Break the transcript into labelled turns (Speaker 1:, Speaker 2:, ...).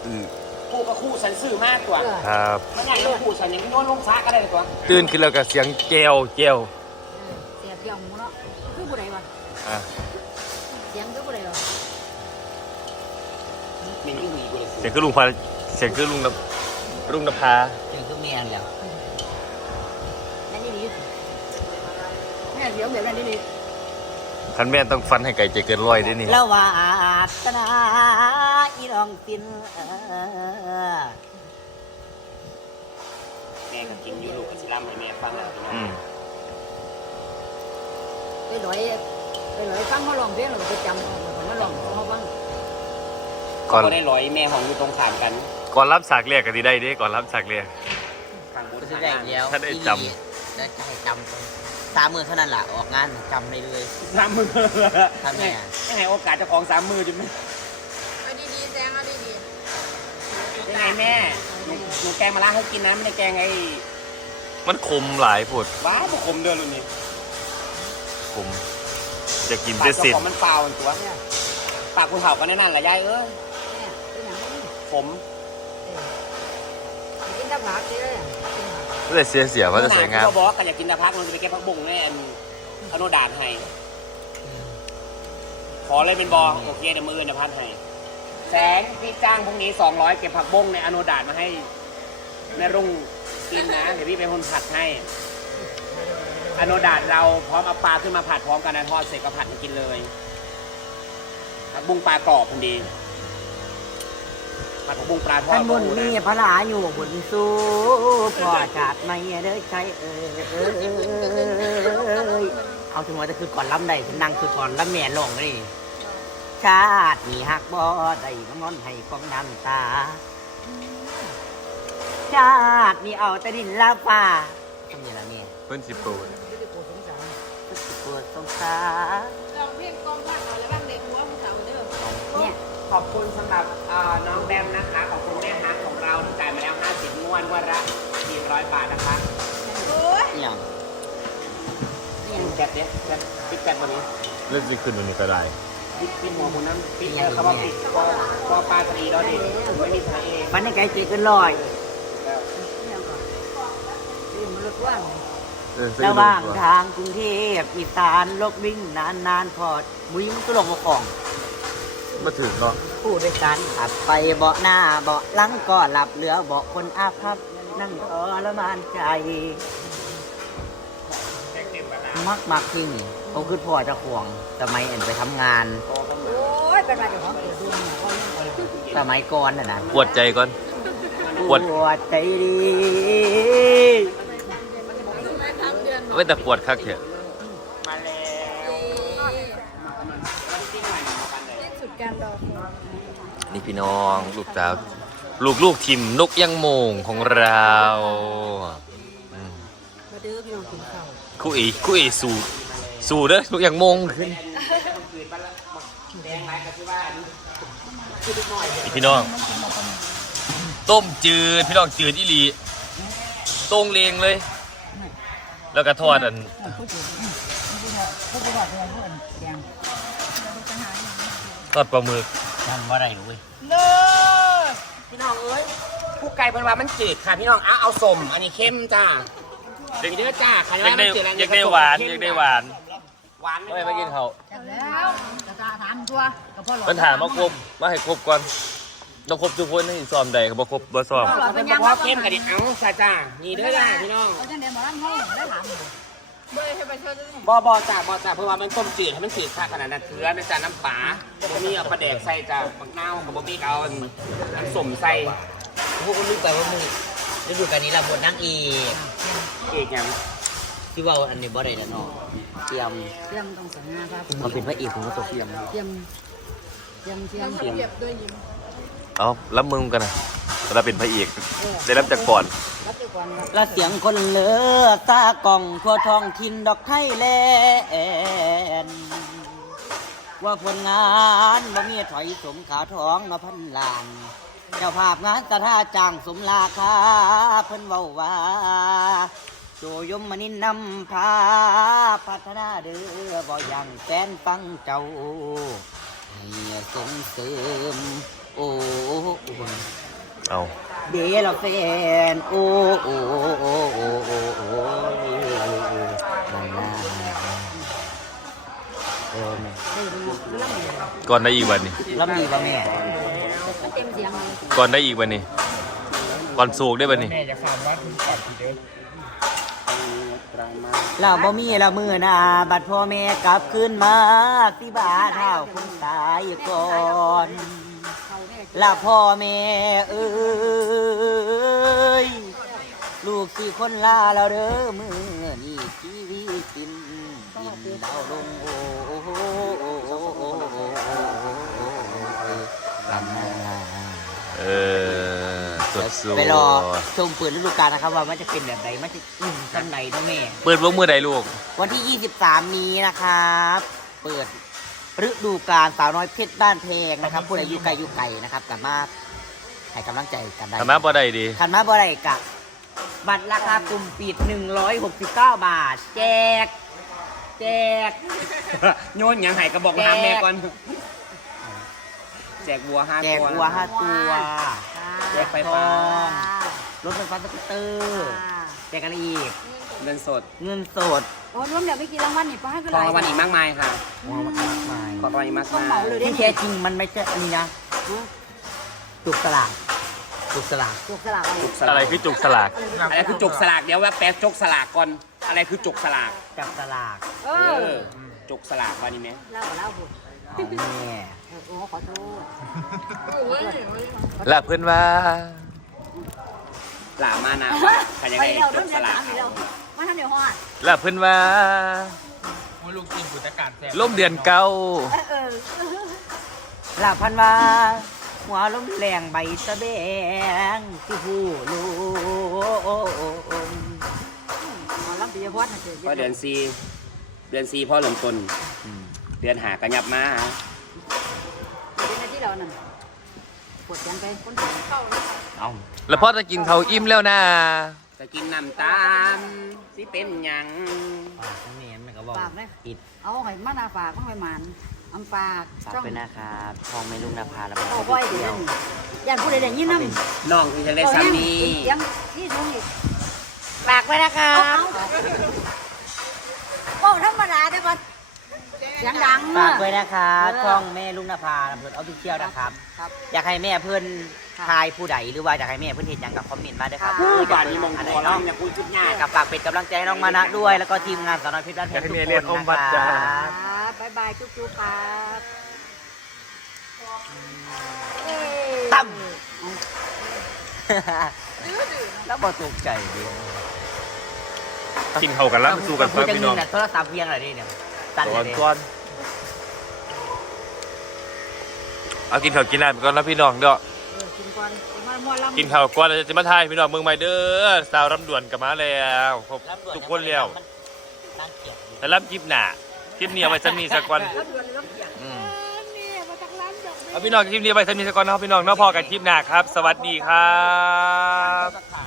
Speaker 1: คู่กับคู่ฉันซื้อมากกว่า
Speaker 2: ครับ
Speaker 1: มันไงลูกคู่ฉันยังโยนลงซักก็ได้ตัว
Speaker 2: ตื่นขึ้นแล้วก็เสียงแก้ว
Speaker 3: เสียงเกี่ยวหมูเนาะคือผู้ใดวะเสียงคือผู้ใดวะ
Speaker 1: มีลูกมีกูเลย
Speaker 2: เสียงคือลุงพาเสียงคือลุงนภา
Speaker 1: เสียงคือแม่แล้ว
Speaker 3: แม่นี่ดีแม่เสียงแบบนั้นนี่
Speaker 2: ท่านแม่ต้องฟันให้ไก่ใจเกินร้อยด้วยนี่
Speaker 3: แล้วว่าตนาอีลองกิน
Speaker 1: แม่ก็กินอยู่ลูกอิสลามให้แม่ฟังอ่ะ
Speaker 3: ไปลอยฟังเขาลองเพลงเราไปจำเขาลองเขาบ้าง
Speaker 1: ก่อนได้ลอยแม่ของอยู่ตรงข้ามกัน
Speaker 2: ก่อนรับฉากเรียกกันดีได้ดิก่อนรับฉากเรียก
Speaker 1: ทางบุญได้แล้ว
Speaker 2: ถ้าได้จำ
Speaker 1: ได้ใจจำ30,000เท่านั้นแหละออกงานจำได้เลย30,000ทำไงยังไงโอกาสจะของ30,000จุดไหม
Speaker 3: เอาดีๆแซงเอาดี
Speaker 1: ๆยังไงแม่หนูแกงมาล้างให้กินนะไม่ได้แกงไอ้
Speaker 2: มันคมหลายผด
Speaker 1: ว้าวคมเดือดรุ่นนี้
Speaker 2: คมจะกินได้สิ
Speaker 1: มันเปล่าตัวปากคุณเห่ากันแน่นอนแหละยายผม
Speaker 3: กินตะผักเลย
Speaker 2: ไม่ได้เสียว่าจะสวยงาม
Speaker 1: เขาบอกกันอยากกินตะพักมันจะไปแก้พักบุ้งแน่อโนดานให้ขอเลยเป็นบอโอเคเดี๋ยวมือนะพัดให้แสงพี่จ้างพรุ่งนี้200เก็บผักบุ้งในอโนดานมาให้แม่รุ่งกินนะเดี๋ยวพี่เป็นคนผัดให้อโนดานเราพร้อมเอาปลาขึ้นมาผัดพร้อมกันนะทอดเสร็จก็ผัดมากินเลยผักบุ้งปลากรอบพอดีผัดผักบุ้งปลาทอด
Speaker 3: ท่านบุญมีพระลาอยู่บุญสู้พ่อชาติไม่เด้อใจเอาถึงว่าจะคือก่อนล้ำใดฉันนั่งคือก่อนล้ำแม่ลงนี่ชาติมีหักบ่ได้น้ำนอนให้กองน้ำตาชาติมีเอาแต่ดินลาฟ้าทำยังไงเนี่ย
Speaker 2: เพิ่นสิโปรด
Speaker 3: ปวดสงสาร
Speaker 4: ลองเพลงกองบ้านเอาแล้วบ้างเด็กหัวผู้สาวเด้อ
Speaker 3: เนี่ย
Speaker 1: ขอบคุณสำหรับน้องแบมนะคะขอบคุณแม่ฮักของเราที่จ่ายมาแล้ว50งวดวันละ400 บาทนะคะอย่างแกะเนี่ยปิดแกะวันนี้
Speaker 2: เล่นสิขึ้นวันนี้ก็ได้
Speaker 1: ปิดหัวคุณนั้นปิดเขาบอกปิดพอปลาตีแล้วดิไม่มีใครเอง
Speaker 3: มันในไก่จีกันลอยระหว่างทางกรุงเทพอีสานลกวิ่งนานพอดมุ้ยมันก็ลงมาของ
Speaker 2: มาถึงเนาะ
Speaker 3: ผู้โดยสารขับไปเบาะหน้าเบาะหลังก็หลับเหลือเบาะคนอาภัพนั่งทรมานใจมักจริงเขาคือพ่อจะห่วงสมัยเอ็นไปทำงานโอ้ยเป็นมาจากของเกิดดูสมัยก่อนน่ะนะ
Speaker 2: ปวดใจก่อน
Speaker 3: ปวดใจดี
Speaker 2: ไม่แต่ปวดคักเถอะ
Speaker 1: มาแล้ว
Speaker 4: สุดการรอ
Speaker 2: นี่พี่น้องลูกสาวลูกทีมนกยังโมงของเรา
Speaker 3: มาเด้อพี่น้องกินข้าว
Speaker 2: คู่เอสู่เด้อนกยังโมงขึ้นพี่น้องต้มจืดพี่น้องจืดอีหลีต้งเลงเลยแล้วก็ทอดทอดปลาหมึก
Speaker 1: ทำว่าไรรู้เว้ยพี่น้องเอ้ยผู้ไก่เป็นว่ามันจืดค่ะพี่น้องเอาสมอันนี้เข้มจ้าเด็กเยอะจ้าค่ะ
Speaker 2: ยังได้หวานไม่กินเขา
Speaker 3: แล้วจะถามตัวกับพ่อหลอด
Speaker 2: มันถามมาครบมาให้ครบก่อนต้องครบทุกคนให้ซ้อมใดเขาบอกครบบ่ซ้อม
Speaker 1: มันบอกว่าเข้มกับดิเอาจ้านี่เด้อจ้าพี่น้องบ่จ้าเพราะว่ามันต้มจืดให้มันจืดขนาดนั้นเกลือนะจ้าน้ำปลาบ่มีเอาปลาแดกใส่จ้าบักนาวกับบ่มีเอาน้ำส้มใส่พวกลูกแต่ว่ามึงฤดูกาลนี้เราบดนั่งอีกยังที่ว่าอันนี้บ่ได้แล้วเนาะเตรียม
Speaker 3: ต้องสัญญาครับ
Speaker 1: มันเป็นพระเอกของตัวเตรียม
Speaker 4: ด้วยยิ้ม
Speaker 2: เอารับมือกันนะเราเป็นพระเอกได้รับจากก่อน
Speaker 3: และเสียงคนเลือตากล่องทั่วท้องถิ่นดอกไทยแลนว่าผลงานบ่มีถอยสมขาท้องมาพันล้านเจ้าภาพงานกระท่าจ้างสมราคาเพิ่นเว้าว่าโจยมมนินนำพาพัฒนาเด้อบ่อย่างแฟนฟังเจ้าให้ส่งเสริมโอ้
Speaker 2: เอา
Speaker 3: เดลแฟนโอ้โอ้โอ้โอ้โอ้โอ้แม่
Speaker 2: ก่อนได้อีกวันนี้
Speaker 3: รับดีป่ะแม่
Speaker 4: มันเต็มเสียงเลย
Speaker 2: ก่อนได้อีกวันนี้ก่อนสูกได้วันนี้
Speaker 1: แม่จะฟังว่าคุณก่อนทีเดียว
Speaker 3: เราบ่มีละมือหนาบัดพ่อแม่กลับคืนมาที่บ้านเฮาคนตายก่อน
Speaker 4: เขาเนี่ย
Speaker 3: ละพ่อแม่เอ้ยลูกสี่คนลาแล้วเด้อมือนี่ชีวิตกินดินดาวลงโอ้โหโอ้โหโอ้โหโอ้โหกันมา
Speaker 2: สดสู
Speaker 3: ไปรอชมเปิดฤดูกาลนะครับว่ามันจะเป็นแบบไหนมันจะสันไหนเนาะแม่
Speaker 2: เปิดวงมือใดลูก
Speaker 3: วันที่ 23 นี้นะครับ เปิดฤดูกาลสาวน้อยเพชรบ้านเพลงนะครับผู้ใดอยู่ไกลอยู่ไกลนะครับกลับมาให้กำลังใจกันได้
Speaker 2: ทำมาบ่ได้ดี
Speaker 3: ขันมาบ่ได้กะบัตรราคากลุ่มปิด169 บาท แจก
Speaker 1: โยนยังไห้กระบอกน้ำแม่ก่อนแจกวัว5
Speaker 3: แจก
Speaker 1: ตัว
Speaker 3: วัว5 ตัว
Speaker 1: แจกไฟฟ้า
Speaker 3: รถไฟฟ้าสกูตเตอร์แจกอะไรอีก
Speaker 1: เงินสด
Speaker 3: เงินสด
Speaker 4: โอ้รวมเดี๋ยวไม่กี่รางวัลนี่ป้าให้ก็
Speaker 1: ข
Speaker 4: ห
Speaker 1: อง
Speaker 4: ลาย
Speaker 1: รางวัลอีกมากมายค่ะ
Speaker 3: ว้าวมากมาย
Speaker 1: ของรางวัลอีกมาก
Speaker 4: ต้อง
Speaker 1: มา
Speaker 4: เหมาย เลยได้
Speaker 3: ที่แท้จริงมันไม่ใช่อันนี้นะจุกสลากจุกสลาก
Speaker 4: ถูกสลากอะไร
Speaker 1: จุกส
Speaker 2: อะ
Speaker 1: ลาก
Speaker 2: ไรคือจุกสลาก
Speaker 1: อะไรคือจุกสลากเดี๋ยวว่าแป๊บจกสลากก่อนอะไรคือจุกสลาก
Speaker 3: จับสลาก
Speaker 4: เอ
Speaker 1: เอ
Speaker 4: อ
Speaker 1: อจุกสลากว่านี่ไหม
Speaker 4: เล่ากับเล่าบุญ
Speaker 3: เอาแม่
Speaker 4: โอ้ขอโทษ
Speaker 2: และเพื่อนว่า
Speaker 1: หลามานะใครยัง
Speaker 4: ไป
Speaker 1: ไง
Speaker 4: เร็ว
Speaker 1: จุ
Speaker 4: เริ่
Speaker 1: ก
Speaker 4: ม
Speaker 1: ส
Speaker 4: เดือน
Speaker 1: ลา
Speaker 4: สาก มอีกแล้วมาทำเดี๋ยวฮอด
Speaker 2: และเพื่อนว่าล่มเดือนเก้า
Speaker 4: เออ
Speaker 3: หลับพันว่าหัวล้มแรงใบสะแบงที่หูลู
Speaker 4: หมอลำปียพจน์นะเจ๊
Speaker 1: ก็เดือน4พ่อเริ่มต้นเดือนหากันยับมา
Speaker 4: เป็นอะไรที่เรานั่นปวดยังไปคนเข้า
Speaker 3: เอา
Speaker 2: แล้วพ่อจะกินเขาวอิ่มแล้วนะ
Speaker 1: จะกินน้ำตาลสิเป็นหยัง
Speaker 3: ปากแม่มันก็บอก
Speaker 4: ฝากนะ
Speaker 3: ติด
Speaker 4: เอาไข่มานาฝากต้องไปหมันอำฝาก
Speaker 3: ฝาก
Speaker 4: ช่อง
Speaker 3: ไปนะครับทองไม่ลุงนภาแล้ว
Speaker 4: เข้าบ่อยเดี๋ยวนี้อยากพูดอะไรอย่างนี้น้ำ
Speaker 1: น้องที่จะได้ซ้ำนี้
Speaker 4: เสียงนี่ทุ่งอีก
Speaker 3: ฝากไปนะครับ
Speaker 4: โอ้ธรรมดาแต่ว่าเสียงดัง
Speaker 3: ฝากไปนะครับช่องแม่ลุงนภาเพื่อนเอาไปเที่ยวนะครับ
Speaker 4: ครับ
Speaker 3: อยากให้แม่เพื่อนทายผู้ใดหรือว่าอยากให้แม่เพื่อนเห็นอย่างกับคอมเมนต์มาด้วยครับ
Speaker 1: บ้านนี้มองตัวร้องอย่าคุยชุดง่าย
Speaker 3: กับฝากเป็นกำลังใจให้น้องมานะด้วย แล้วก็ทีมงานสาวน้อยเพชรบ้านเพชรทุกคนนะครับ
Speaker 4: บ๊ายบายจุ๊บๆครับ
Speaker 3: ตั้มแล้วบอตกใจดิ
Speaker 2: กินเขาวกันแล้วสู้กัน
Speaker 3: พู
Speaker 2: ค
Speaker 3: ด
Speaker 2: รับ
Speaker 3: จัง
Speaker 2: พี่
Speaker 3: นึ
Speaker 2: น้อง
Speaker 3: งน่ะโทรศัพท์เพียงอะไรดิเนี่ยตัน
Speaker 2: ก่
Speaker 3: เล
Speaker 2: อน
Speaker 3: ย
Speaker 2: ก่อนเอากินข้าวกินน้ำก่อนนะพี่น้องเด้อ
Speaker 4: กินก่อนมัวลำ
Speaker 2: กินข้าวก่อนแล้วจะมาทายพี่น้องเมืองใหม่เด้อสาวรำด่วนกลับมาแล้วครบทุกคนแล้ว
Speaker 3: นั่งเกียบ
Speaker 2: แต่รับคลิปหน้าคลิปนี้เอาไว้จะมีสักวัน
Speaker 4: รับด่วนเลยรับเกียรตินี่มาจากร้านดอกไม้
Speaker 2: เอาพี่น้องคลิปนี้เอาไว้จะมีสักวันเนาะพี่น้องเนาะพอกันคลิปหน้าครับ สวัสดีครับ
Speaker 3: ขา